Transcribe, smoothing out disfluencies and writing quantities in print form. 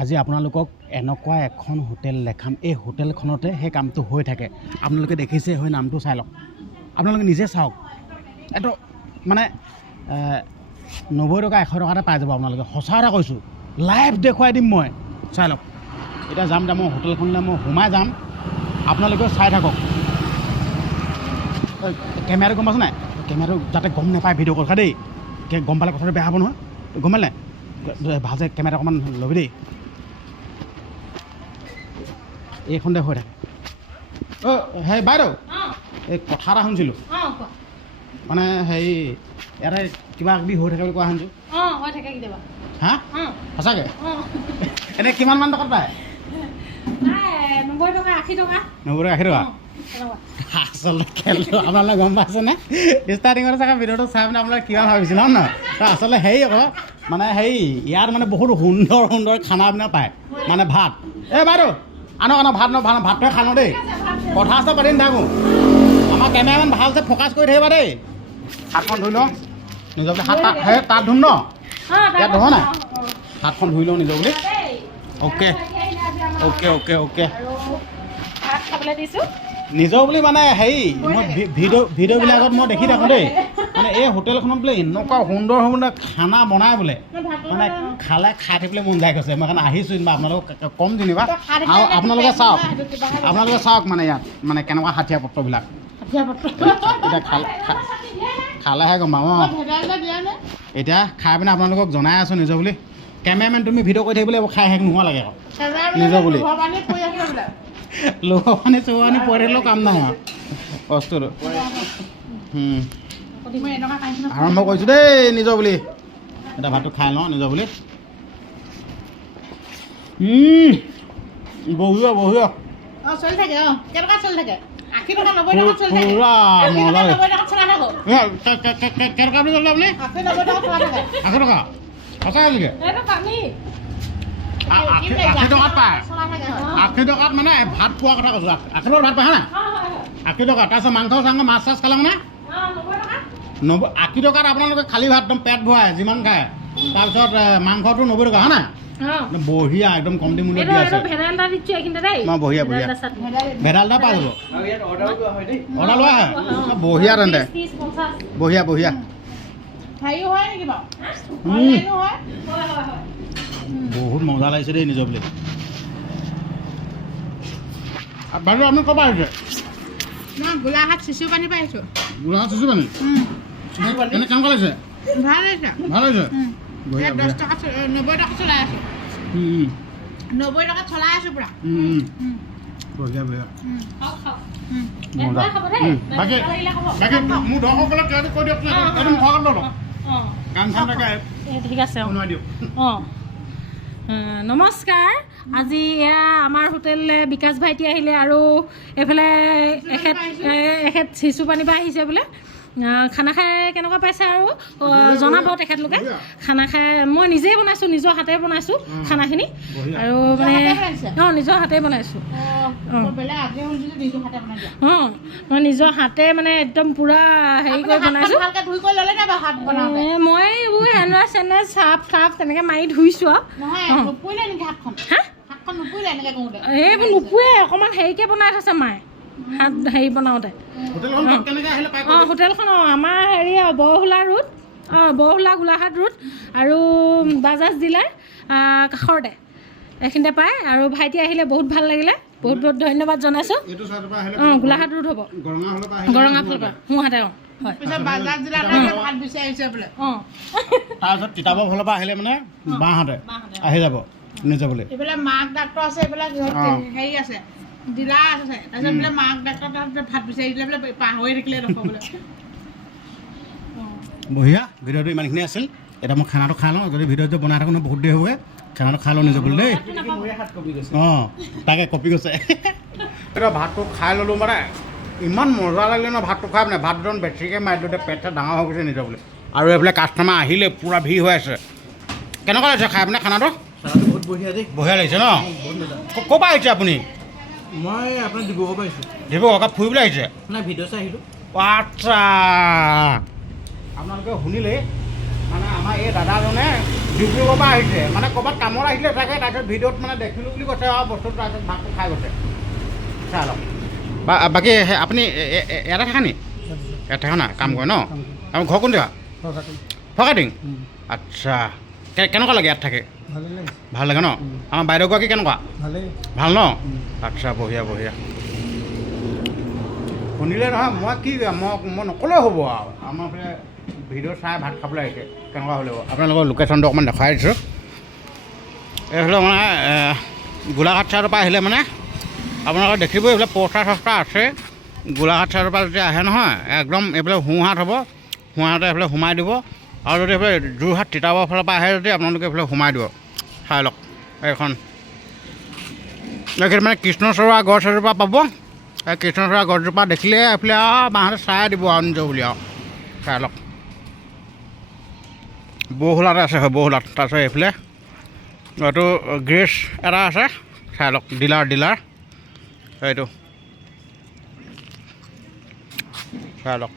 আজি আপোনালোকক এনেকুৱা এখন হোটেল দেখাম। এই হোটেলখনতে সেই কামটো হৈ থাকে। আপোনালোকে দেখিছে হয়, নামটো চাই লওক, আপোনালোকে নিজে চাওক। এইটো মানে 90 টকা 100 টকাতে পাই যাব আপোনালোকে। সঁচা কথা কৈছোঁ, লাইভ দেখুৱাই দিম মই, চাই লওক। এতিয়া যাম মই হোটেলখনলৈ, মই সোমাই যাম, আপোনালোকেও চাই থাকক। কেমেৰাটো গম পাইছে নাই? কেমেৰাটো যাতে গম নাপায় ভিডিঅ' কথা দেই, গম পালে কথাটো বেয়া হ'ব নহয়। গম পালে নাই? ভালছে কেমেৰা অকণমান ল'বি দেই। এইখনতে হৈ থাকে। অ' হেৰি বাইদেউ, এই কথা এটা শুনিছিলোঁ, মানে হেৰি ইয়াতে কিবা কিবি হৈ থাকে বুলি কোৱা শুনিছোঁ। হৈ থাকে কেতিয়াবা। হা? সঁচাকৈ? এনেই কিমানমান টকাত পায়? 90 টকা 80 টকা। 90 টকা 80 টকা? আচলতে খেলটো আপোনালোকে গম পাইছেনে? ষ্টাৰ্টিঙতে চাগে ভিডিঅ'টো চাই পিনে আপোনালোকে কিমান ভাবিছিল হয় নহয়? আচলতে হেৰি আকৌ মানে হেৰি ইয়াত মানে বহুত সুন্দৰ সুন্দৰ খানা পিনা পায়, মানে ভাত। এই বাইদেউ আনক ভাতটোৱে খাই লওঁ দেই, কথা চথা পাতি নাথাকোঁ। আমাৰ কেমেৰামেন ভালছে ফ'কাছ কৰি থাকিবা দেই। হাতখন ধুই লওঁ নিজৰ বুলি। সেই তাত ধুম ন? ইয়াত ধুব নাই? হাতখন ধুই লওঁ নিজৰ বুলি। Okay okay okay okay. ভাত খাবলৈ দিছোঁ নিজৰ বুলি মানে হেৰি মই ভিডিঅ'বিলাকত মই দেখি থাকোঁ দেই, মানে এই হোটেলখনত বোলে এনেকুৱা সুন্দৰ সুন্দৰ খানা বনাই বোলে, মানে খাই থাকিবলৈ মন যায় কৈছে। মই কাৰণে আহিছোঁ যেনিবা আপোনালোকক কম যেনিবা। আৰু আপোনালোকে চাওক মানে ইয়াত মানে কেনেকুৱা হাথিয়া পত্ৰবিলাক। এতিয়া খালেহে গম পাম। এতিয়া খাই পিনে আপোনালোকক জনাই আছোঁ নিজৰ বুলি। কেমেৰামেন তুমি ভিডিঅ' কৰি থাকিবলৈ খাই শেষ নোহোৱা লাগে আকৌ নিজৰ বুলি। লোহাৰ পানী চৌপানী পৰি থাকিলেও কাম নাই আৰু বস্তুটো। আৰম্ভ কৰিছোঁ দেই নিজৰ বুলি। এতিয়া ভাতটো খাই লওঁ নিজৰ বুলি। বহিয়া বহিয়া চলি থাকে। কেনেকুৱা চলি থাকে? 80 টকা 90 টকা চলি থাকে। পুৰা মজা। 90 টকা চলাই থাকোঁ। কেনেকুৱা বুলি ক'লে আপুনি? 80 90 টকা চলাই থাকে। 80 টকা? সঁচাকৈ নেকি? এইটো পানী 80 টকাত পায়? 80 টকাত মানে ভাত পোৱাৰ কথা কৈছোঁ। 80 টকাত ভাত পায় হা? 80 টকা। তাৰপিছত মাংস চাংস মাছ চাছ খালে মানে 80 টকাত আপোনালোকে খালী ভাত একদম পেট ভৰাই যিমান খায়। তাৰপিছত মাংসটো 90 টকা হয় নাই? বঢ়িয়া, একদম কম মূল্যত দি আছে। মই বঢ়িয়া বঢ়িয়া ভেদাইলতা পাই যাব। অৰ্ডাৰ লোৱা হয়? বঢ়িয়া তেন্তে, বঢ়িয়া বঢ়িয়া। বহুত মজা লাগিছে দেই নিজৰ বুলি। বাইদেউ আপুনি ক'ৰ পৰা আহিছে? মই গোলাঘাট শিশু পানী পাইছোঁ। গোলাঘাট শিশু পানী? এনে কেনেকুৱা লাগিছে? ভাল লাগিছে। ভাল লাগিছে? 10 টকা 90 টকা চলাই আছোঁ। 90 টকা চলাই আছোঁ পুৰা। বঢ়িয়া বঢ়িয়া মজা। বাকী মোৰ দৰ্শকসকলক কিবা কৈ দিয়ক। একদম ঘৰত ল'ব গান চান থাকে। ঠিক আছে শুনাই দিয়ক। নমস্কাৰ। আজি এয়া আমাৰ হোটেল বিকাশ ভাইটি আহিলে আৰু এইফালে এখেত শিশু পানীৰ পৰা আহিছে বোলে। খানা খাই কেনেকুৱা পাইছে আৰু জনাব তেখেতলোকে। খানা খাই মই নিজেই বনাইছোঁ, নিজৰ হাতেৰে বনাইছোঁ খানাখিনি। আৰু মানে নিজৰ হাতেই বনাইছোঁ। মই নিজৰ হাতে মানে একদম পূৰা হেৰি কৰি বনাইছোঁ। মই এইবোৰ হেণ্ডৱাছ চেণ্ডৱাছ চাৰ্ফ টাৰ্ফ তেনেকৈ মাৰি ধুইছোঁ আৰু। এইবোৰ নুপুৱে, অকণমান হেৰিকৈ বনাই থৈছে মায়ে হাত হেৰি বনাওঁতে। হোটেলখন আমাৰ হেৰি বৰহোলা ৰোড, বৰহোলা গোলাঘাট ৰোড আৰু বাজাজ জিলাৰ কাষৰতে এইখিনিতে পায়। আৰু ভাইটি আহিলে বহুত ভাল লাগিলে, বহুত বহুত ধন্যবাদ জনাইছোঁ। গোলাঘাট ৰোড হ'ব, গৰঙা ফালৰ পৰা মোৰ হাতে। তাৰপিছত তিতাবৰ ফালৰ পৰা আহিলে মানে বাঁহাতে আহি যাব নিজৰ বুলি। এইফালে মাক ডাক্তৰ আছে, এইফালে হেৰি আছে ডিলাৰ আছে। তাৰপিছত বোলে মাক ডাক্তৰ তাত ভাত বিচাৰি দিলে বোলে পাহৰি থাকিলে দেখুৱাবলৈ। বঢ়িয়া। ভিডিঅ'টো ইমানখিনি আছিল। এতিয়া মই খানাটো খাই লওঁ, যদি ভিডিঅ'টো বনাই থাকোঁ বহুত দেৰি হ'বগৈ। খানাটো খাই লওঁ নিজৰ বুলি দেই। তাকে কপি গৈছে। এতিয়া ভাতটো খাই ল'লোঁ, মানে ইমান মজা লাগিলে ন ভাতটো খাই মানে। ভাত দুজন বেছিকৈ মাৰি দিলোঁ, পেটটো ডাঙৰ হৈ গৈছে নিজৰ বুলি। আৰু এইফালে কাষ্টমাৰ আহিলে পূৰা ভিৰ হৈ আছে। কেনেকুৱা লাগিছে খাই পিনে খানাটো? বহুত বঢ়িয়া দেই। বঢ়িয়া লাগিছে ন? ক'ৰ পৰা আহিছে আপুনি? মই আপোনাৰ ডিব্ৰুগড়ৰ পৰা আহিছোঁ। ডিব্ৰুগড় ফুৰিবলৈ আহিছে? নাই, ভিডিঅ' চাই আহিলোঁ। আচ্ছা, আপোনালোকে শুনিলে মানে আমাৰ এই দাদাজনে ডিব্ৰুগড়ৰ পৰা আহিছে মানে ক'ৰবাত কামত আহিলে চাগে তাৰপিছত ভিডিঅ'ত মানে দেখিলোঁ বুলি কৈছে আৰু বস্তুটো তাৰপিছত ভাতটো খাই গৈছে চাই লওক বাকী আপুনি ইয়াতে থাকা নি ইয়াত থাকা না কাম কৰে ন আপোনাৰ ঘৰ কোন জেগা ফকাটিং আচ্ছা কেনেকুৱা লাগে ইয়াত থাকে ভাল লাগে ন আমাৰ বাইদেউগৰাকী কেনেকুৱা ভাল ন আচ্ছা বঢ়িয়া বঢ়িয়া শুনিলে নহয় মই কি মই নক'লেও হ'ব আৰু আমাৰ ফালে ভিডিঅ' চাই ভাত খাবলৈ আহিছে কেনেকুৱা হ'লেও আপোনালোকৰ লোকেশ্যনটো অকণমান দেখাই দিছোঁ এইফালে মানে গোলাঘাট ছাইডৰ পৰা আহিলে মানে আপোনালোকে দেখিবই এইফালে প'ষ্টাৰ চষ্টাৰ আছে গোলাঘাট ছাইডৰ পৰা যদি আহে নহয় একদম এইফালে সোঁহাত হ'ব সোঁহাতে এইফালে সোমাই দিব আৰু যদি এইফালে যোৰহাট তিতাবৰ ফালৰ পৰা আহে যদি আপোনালোকে এইফালে সোমাই দিব চাই লওক এইখন এইখিনি মানে কৃষ্ণচূড়া গছ এজোপা পাব এই কৃষ্ণচূড়া গছজোপা দেখিলে এইফালে আৰু মাহঁতে চাই দিব আৰু নিজৰ বুলি আৰু চাই লওক বৰহোলাতে আছে হয় বৰহোলাত তাৰপিছত এইফালে এইটো গ্ৰেছ এটা আছে চাই লওক ডিলাৰ এইটো চাই লওক